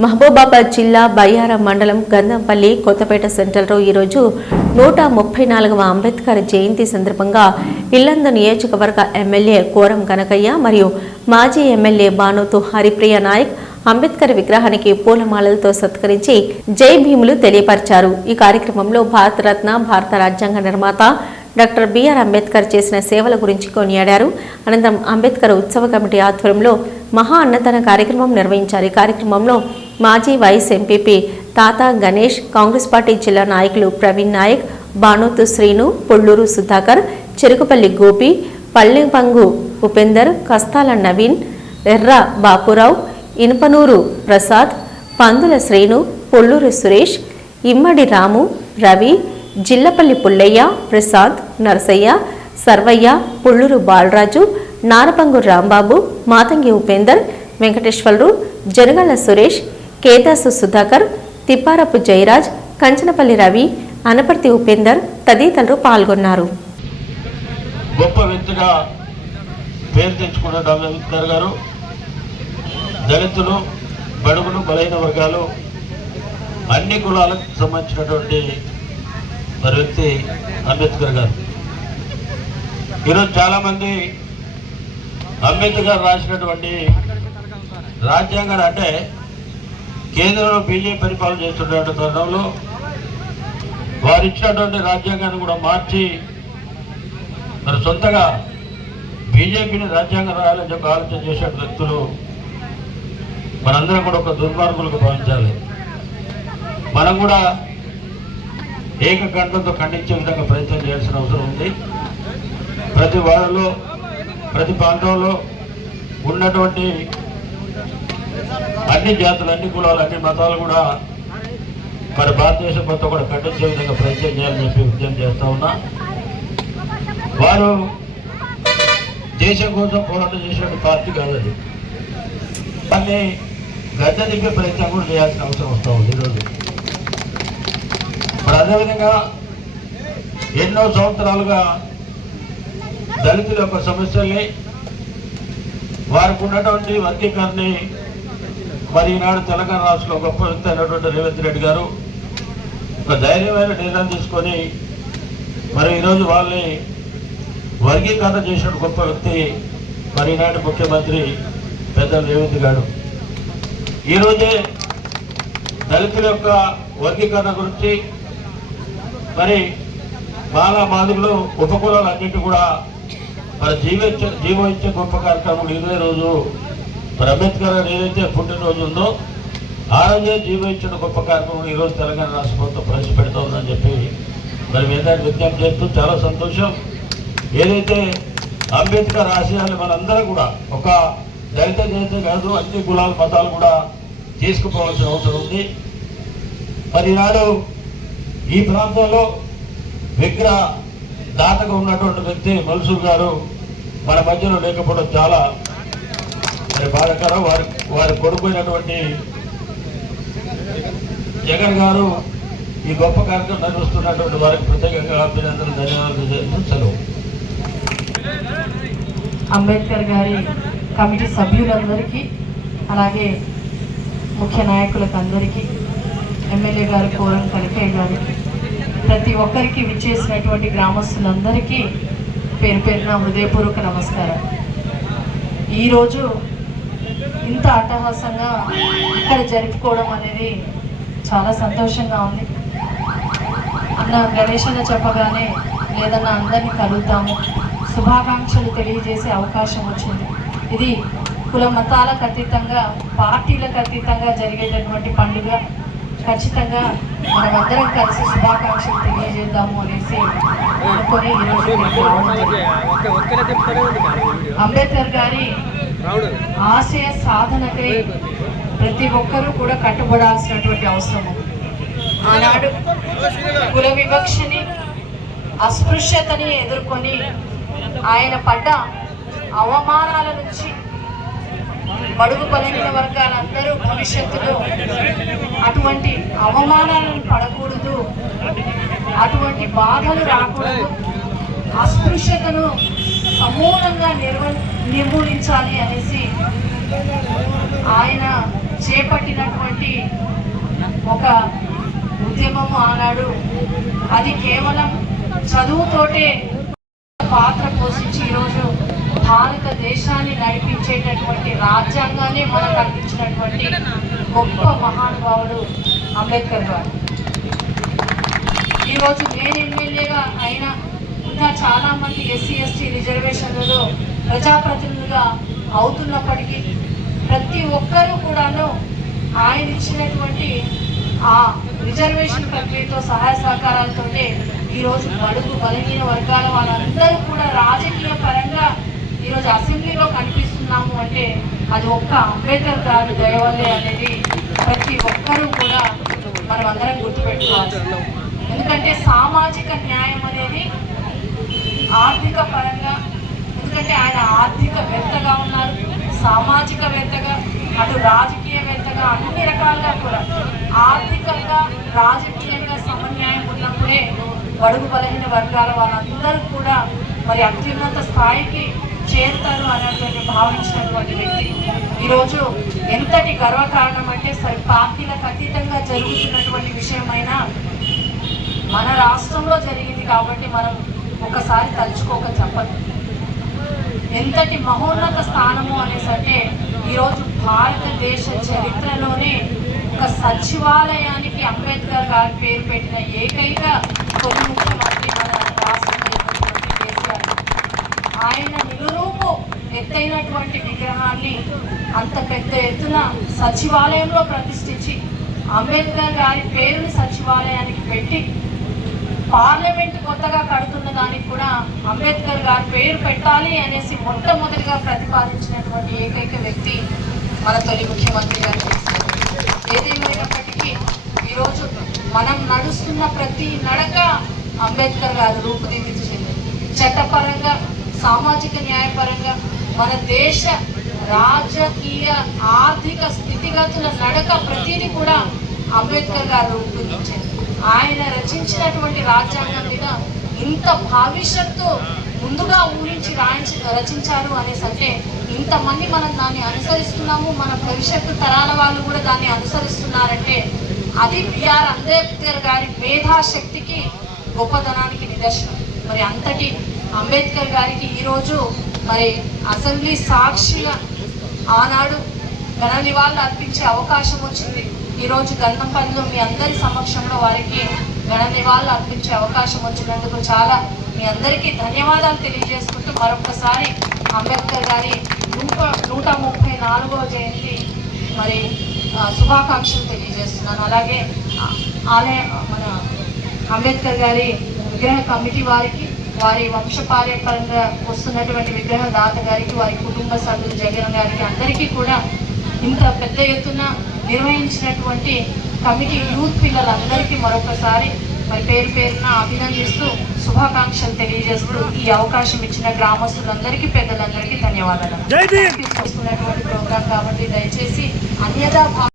మహబూబాబాద్ జిల్లా బయ్యారం మండలం గంధంపల్లి కొత్తపేట సెంటర్లో ఈరోజు 134వ అంబేద్కర్ జయంతి సందర్భంగా ఇల్లందు నియోజకవర్గ ఎమ్మెల్యే కోరం కనకయ్య మరియు మాజీ ఎమ్మెల్యే బానోతు హరిప్రియ నాయక్ అంబేద్కర్ విగ్రహానికి పూలమాలలతో సత్కరించి జై భీములు తెలియపరిచారు. ఈ కార్యక్రమంలో భారతరత్న, భారత రాజ్యాంగ నిర్మాత డాక్టర్ బిఆర్ అంబేద్కర్ చేసిన సేవల గురించి కొనియాడారు. అనంతరం అంబేద్కర్ ఉత్సవ కమిటీ ఆధ్వర్యంలో మహా అన్నదాన కార్యక్రమం నిర్వహించారు. ఈ కార్యక్రమంలో మాజీ వైస్ ఎంపీపీ తాత గణేష్, కాంగ్రెస్ పార్టీ జిల్లా నాయకులు ప్రవీణ్ నాయక్, బానోతు శ్రీను, పొళ్ళూరు సుధాకర్, చెరుకుపల్లి గోపి, పల్లెపంగు ఉపేందర్, కస్తాల నవీన్, ఎర్ర బాపురావు, ఇనుపనూరు ప్రసాద్, పందుల శ్రీను, పొళ్ళూరు సురేష్, ఇమ్మడి రాము, రవి, జిల్లపల్లి పుల్లయ్య, ప్రసాద్, నరసయ్య, సర్వయ్య, పుళ్ళూరు బాలరాజు, నారపంగు రాంబాబు, మాతంగి ఉపేందర్, వెంకటేశ్వర్లు, జనగల సురేష్, కేదాసు సుధాకర్, తిప్పారపు జయరాజ్, కంచనపల్లి రవి, అనపర్తి ఉపేందర్ తదితరులు పాల్గొన్నారు. గొప్ప వ్యక్తిగా పేరు తెచ్చుకున్న డాక్టర్ అంబేద్కర్ గారు దళితులు, బడుగులు, బలైన వర్గాలు, అన్ని కులాలకు సంబంధించినటువంటి మరి వ్యక్తి అంబేద్కర్ గారు. ఈరోజు చాలామంది అంబేద్కర్ రాసినటువంటి రాజ్యాంగాన్ని, అంటే కేంద్రంలో బీజేపీ పరిపాలన చేస్తున్నటువంటి తరుణంలో వారు ఇచ్చినటువంటి రాజ్యాంగాన్ని కూడా మార్చి మరి సొంతగా బీజేపీని రాజ్యాంగం రాయాలని చెప్పి ఆలోచన చేసే వ్యక్తులు మనందరం కూడా ఒక దుర్మార్గులకు భావించాలి. మనం కూడా ఏకకంఠంతో ఖండించే విధంగా ప్రయత్నం చేయాల్సిన అవసరం ఉంది. ప్రతి వాడలో, ప్రతి ప్రాంతంలో ఉన్నటువంటి అన్ని జాతులు, అన్ని కులాలు, అన్ని మతాలు కూడా మరి భారతదేశం మొత్తం కూడా ఖండించే విధంగా ప్రయత్నం చేయాలని చెప్పి ఉద్యమం చేస్తూ ఉన్నా. వారు దేశం కోసం పోరాటం చేసిన పార్టీ కాదు, దాన్ని గద్దె దింపే ప్రయత్నం కూడా చేయాల్సిన అవసరం వస్తూ ఉంది ఈరోజు. మరి అదేవిధంగా ఎన్నో సంవత్సరాలుగా దళితుల యొక్క సమస్యల్ని, వారికి ఉన్నటువంటి వర్గీకరణని మరి ఈనాడు తెలంగాణ రాష్ట్రంలో గొప్ప వ్యక్తి అయినటువంటి రేవంత్ రెడ్డి గారు ఒక ధైర్యమైన నిర్ణయం తీసుకొని మరి ఈరోజు వాళ్ళని వర్గీకరణ చేసిన గొప్ప వ్యక్తి మరి ఈనాటి ముఖ్యమంత్రి పెద్ద రేవంత్ గారు. ఈరోజే దళితుల యొక్క వర్గీకరణ గురించి మరి మాలా మాదిగలు, ఉపకులాలు అన్నింటి కూడా మరి జీవం ఇచ్చే గొప్ప కార్యక్రమం ఇదే రోజు మరి అంబేద్కర్ గారు ఏదైతే పుట్టినరోజు ఉందో ఆ రోజే జీవం ఇచ్చిన గొప్ప కార్యక్రమం ఈరోజు తెలంగాణ రాష్ట్ర ప్రభుత్వం ప్రవేశపెడుతోందని చెప్పి మరి మీద విజ్ఞప్తి చేస్తూ చాలా సంతోషం. ఏదైతే అంబేద్కర్ ఆశయాలు మనందరం కూడా ఒక దళిత జనత కాదు, అన్ని కులాల మతాలు కూడా తీసుకుపోవాల్సిన అవసరం ఉంది. మరి ఈనాడు ఈ ప్రాంతంలో విగ్రహ దాతగా ఉన్నటువంటి వ్యక్తి మల్సూర్ గారు మన మధ్యలో లేకపోవడం చాలా మరి బాధాకరం. వారి కొడుకున్నటువంటి జగన్ గారు ఈ గొప్ప కార్యక్రమం నిర్వహిస్తున్నటువంటి వారికి ప్రత్యేకంగా అభినందనలు, ధన్యవాదాలు చేస్తూ సెలవు. అంబేద్కర్ గారి కమిటీ సభ్యులందరికీ, అలాగే ముఖ్య నాయకులకు అందరికీ, ఎమ్మెల్యే గారు కోరం కనకయ్య గారికి, ప్రతి ఒక్కరికి విచ్చేసినటువంటి గ్రామస్తులందరికీ పేరు పేరున హృదయపూర్వక నమస్కారం. ఈరోజు ఇంత అట్టహాసంగా ఇక్కడ జరుపుకోవడం అనేది చాలా సంతోషంగా ఉంది. అన్న గణేష్ అన్న చెప్పగానే లేదన్న అందరినీ కలుద్దాము, శుభాకాంక్షలు తెలియజేసే అవకాశం వచ్చింది. ఇది కుల మతాలకు అతీతంగా, పార్టీలకు అతీతంగా జరిగేటటువంటి పండుగ. ఖచ్చితంగా మనమందరం కలిసి శుభాకాంక్షలు తెలియజేద్దాము అనేసి అనుకొని ఈరోజు అంబేద్కర్ గారి ఆశయ సాధనకై ప్రతి ఒక్కరూ కూడా కట్టుబడాల్సినటువంటి అవసరం ఉంది. ఆనాడు కుల వివక్షని, అస్పృశ్యతని ఎదుర్కొని ఆయన పడ్డ అవమానాల నుంచి బడుగు బలహీన వర్గాలందరూ భవిష్యత్తులో అటువంటి అవమానాలను పడకూడదు, అటువంటి బాధలు రాకూడదు, అస్పృశ్యతను సమూలంగా నిర్మూలించాలి అనేసి ఆయన చేపట్టినటువంటి ఒక ఉద్యమము ఆనాడు. అది కేవలం చదువుతోటే పాత్ర పోషించి ఈరోజు భారతదేశాన్ని నడిపించేటటువంటి రాజ్యాంగాన్ని మనకు అందించినటువంటి గొప్ప మహానుభావుడు అంబేద్కర్ గారు. ఈరోజు నేను ఎమ్మెల్యేగా అయినా ఇంకా చాలామంది ఎస్సీ ఎస్టీ రిజర్వేషన్లలో ప్రజాప్రతినిధులుగా అవుతున్నప్పటికీ ప్రతి ఒక్కరూ కూడాను ఆయన ఇచ్చినటువంటి ఆ రిజర్వేషన్ ప్రక్రియతో సహాయ సహకారాలతో ఈరోజు బడుగు బలహీన వర్గాల వాళ్ళందరూ కూడా రాజకీయ పరంగా ఈరోజు అసెంబ్లీలో కనిపిస్తున్నాము అంటే అది ఒక్క అంబేద్కర్ గారి దయ వల్లే అనేది ప్రతి ఒక్కరూ కూడా మనం అందరం గుర్తుపెట్టుకోవాలి. ఎందుకంటే సామాజిక న్యాయం అనేది ఆర్థిక పరంగా, ఎందుకంటే ఆయన ఆర్థికవేత్తగా ఉన్నారు, సామాజికవేత్తగా, అటు రాజకీయవేత్తగా, అన్ని రకాలుగా కూడా ఆర్థికంగా రాజకీయంగా సమన్యాయం ఉన్నప్పుడే బడుగు బలహీన వర్గాల వాళ్ళందరూ కూడా మరి అత్యున్నత స్థాయికి చేరుతారు అనేటువంటి భావించినటువంటి వ్యక్తి. ఈరోజు ఎంతటి గర్వకారణం అంటే సరే పార్టీలకు అతీతంగా జరుగుతున్నటువంటి విషయమైనా మన రాష్ట్రంలో జరిగింది కాబట్టి మనం ఒకసారి తలుచుకోక చెప్పదు. ఎంతటి మహోన్నత స్థానము అనేసంటే ఈరోజు భారతదేశ చరిత్రలోనే ఒక సచివాలయానికి అంబేద్కర్ గారి పేరు పెట్టిన ఏకైక తొలి ముఖ్యమంత్రి మన రాష్ట్రంలో కేసీఆర్. ఆయన నిలురూపు ఎత్తైనటువంటి విగ్రహాన్ని అంత పెద్ద ఎత్తున సచివాలయంలో ప్రతిష్ఠించి అంబేద్కర్ గారి పేరుని సచివాలయానికి పెట్టి పార్లమెంట్ కొత్తగా కడుతున్న దానికి కూడా అంబేద్కర్ గారి పేరు పెట్టాలి అనేసి మొట్టమొదటిగా ప్రతిపాదించినటువంటి ఏకైక వ్యక్తి మన తొలి ముఖ్యమంత్రి గారు. ఏదేమైనప్పటికీ ఈరోజు మనం నడుస్తున్న ప్రతి నడక అంబేద్కర్ గారు రూపుదిద్దించింది. చట్టపరంగా, సామాజిక న్యాయపరంగా మన దేశ రాజకీయ ఆర్థిక స్థితిగతుల నడక ప్రతిదీ కూడా అంబేద్కర్ గారు రూపొందించింది. ఆయన రచించినటువంటి రాజ్యాంగం మీద ఇంత భవిష్యత్తు ముందుగా ఊహించి రచించారు అనేసి అంటే ఇంతమంది మనం దాన్ని అనుసరిస్తున్నాము, మన భవిష్యత్తు తరాల వాళ్ళు కూడా దాన్ని అనుసరిస్తున్నారంటే అది బిఆర్ అంబేద్కర్ గారి మేధాశక్తికి గొప్పదనానికి నిదర్శనం. మరి అంతటి అంబేద్కర్ గారికి ఈరోజు మరి అసెంబ్లీ సాక్షిగా ఆనాడు ఘన నివాళులు అర్పించే అవకాశం వచ్చింది. ఈరోజు గంధంపల్లిలో మీ అందరి సమక్షంలో వారికి ఘన నివాళులు అర్పించే అవకాశం వచ్చినందుకు చాలా మీ అందరికీ ధన్యవాదాలు తెలియజేసుకుంటూ మరొకసారి అంబేద్కర్ గారి 134వ జయంతి మరి శుభాకాంక్షలు తెలియజేస్తున్నాను. అలాగే మన అంబేద్కర్ గారి విగ్రహ కమిటీ వారికి, వారి వంశపార్యపరంగా వస్తున్నటువంటి విగ్రహ దాత గారికి, వారి కుటుంబ సభ్యులు జగన్ గారికి అందరికీ కూడా ఇంత పెద్ద ఎత్తున నిర్వహించినటువంటి కమిటీ యూత్ పిల్లలందరికీ మరొకసారి మరి పేరు పేరున అభినందిస్తూ శుభాకాంక్షలు తెలియజేస్తూ ఈ అవకాశం ఇచ్చిన గ్రామస్తులందరికీ, పెద్దలందరికీ ధన్యవాదాలు. తీసుకున్నటువంటి ప్రోగ్రాం కాబట్టి దయచేసి అన్యదా